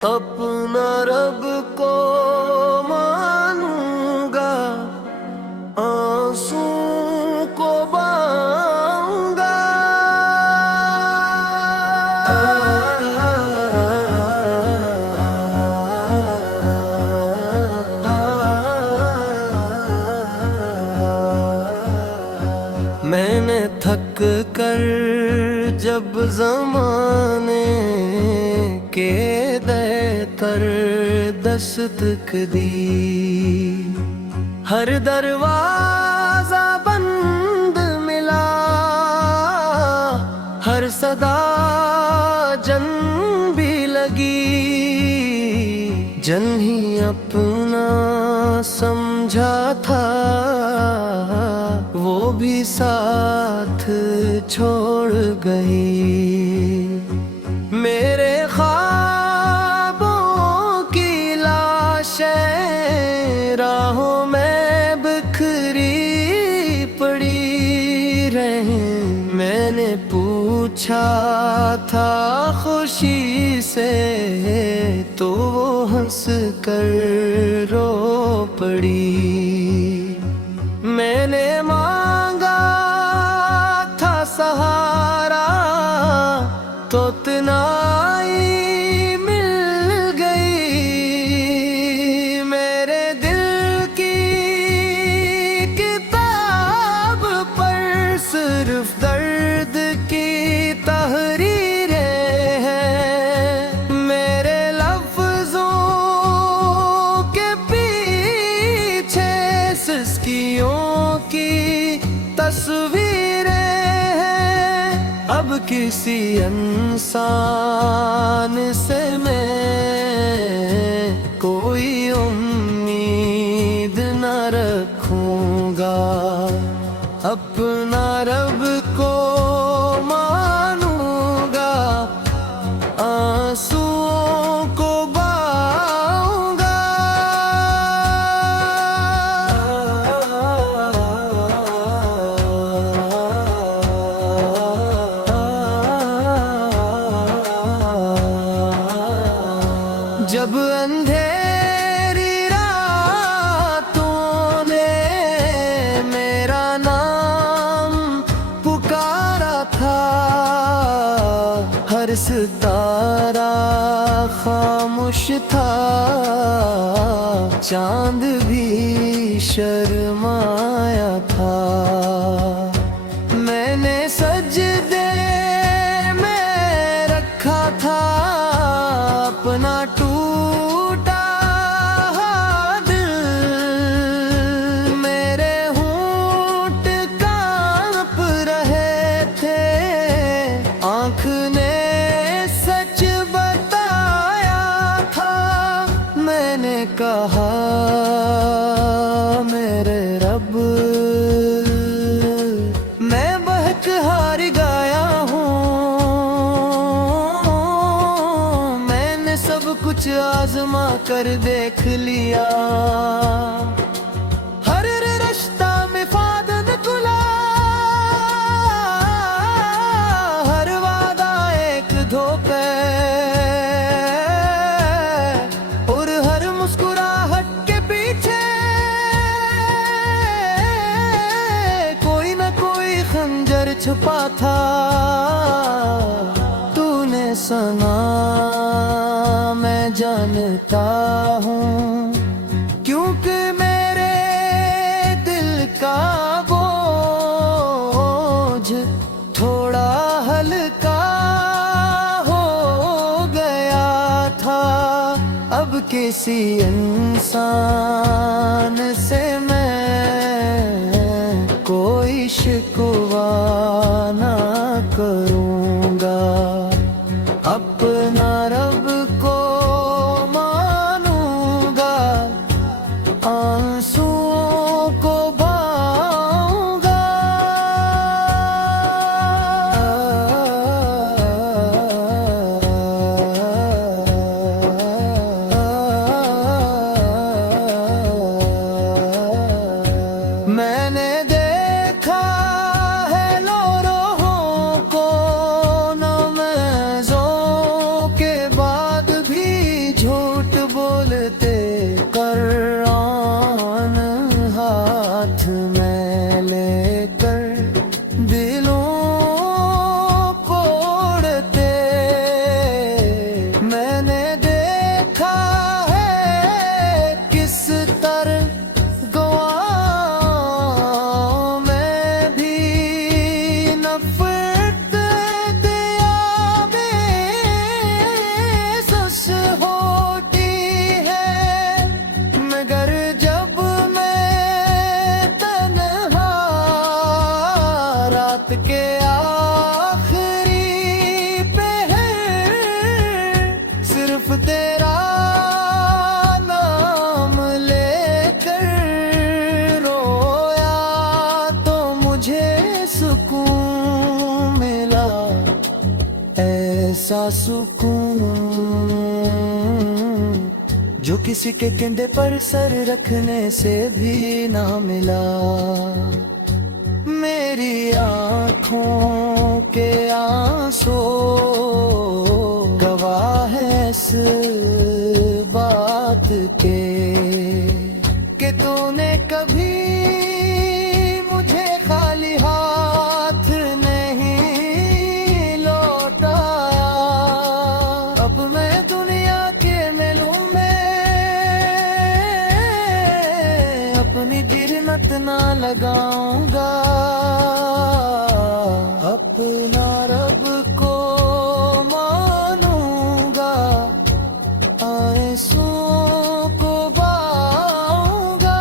अपना रब को मानूंगा, आंसू को बहाऊंगा। मैंने थक कर जब ज़माने के तर दस्तक दी, हर दरवाजा बंद मिला, हर सदा जन भी लगी। जन ही अपना समझा था, वो भी साथ छोड़ गई। मेरे राहों में बिखरी पड़ी रहे। मैंने पूछा था खुशी से, तो वो हंस कर रो पड़ी। मैंने मांगा था सहारा, तो तन्हाई सिर्फ दर्द की तहरीरें हैं। मेरे लफ्जों के पीछे सिसकियों की तस्वीरें हैं। अब किसी इंसान से मैं कोई उम्मीद न रखूंगा। अपना रब को मानूंगा, आंसुओं को बहाऊंगा। जब अंधेरी रातों ने मेरा नाम पुकारा था, हर सितारा खामोश था, चांद भी शर्माया था। मैंने सजदे में रखा था अपना टूटा दिल। मेरे होंठ कांप रहे थे, आँख ने सच बताया था। मैंने कहा मेरे रब, मैं बहक हार गया हूँ। मैंने सब कुछ आजमा कर देख लिया, हर रास्ता में फाद निकला, हर वादा एक धोखे, और हर मुस्कुराहट के पीछे कोई न कोई खंजर छुपा था। तूने सना मैं जानता हूँ, क्योंकि मेरे दिल का बोझ थोड़ा हल्का हो गया था। अब किसी इंसान से मैं कोई शिकवा ना करूँगा। अपना रब को मानूंगा, आंसुओं को बहाऊंगा। मैंने देखा है लो तेरा नाम लेकर रोया तो मुझे सुकून मिला, ऐसा सुकून जो किसी के कंधे पर सर रखने से भी ना मिला। मेरी आँखों के आंसू गवाह है इस बात के कि तूने कभी मुझे खाली हाथ नहीं लौटाया। अब मैं दुनिया के मेलों में अपनी गिरनत ना लगाऊंगा, अपना रब को मानूंगा, आंसुओं को बहाऊंगा।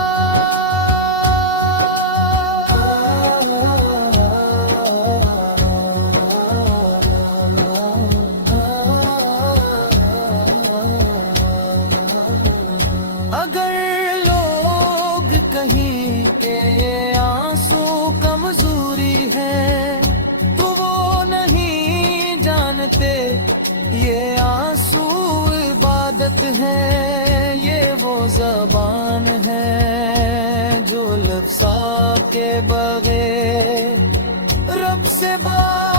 अगर लोग कहीं के आंसू कमजोरी है तो वो नहीं जानते ये आंसू इबादत है। ये वो ज़बान है जो लफ्ज़ा के बगैर रब से बात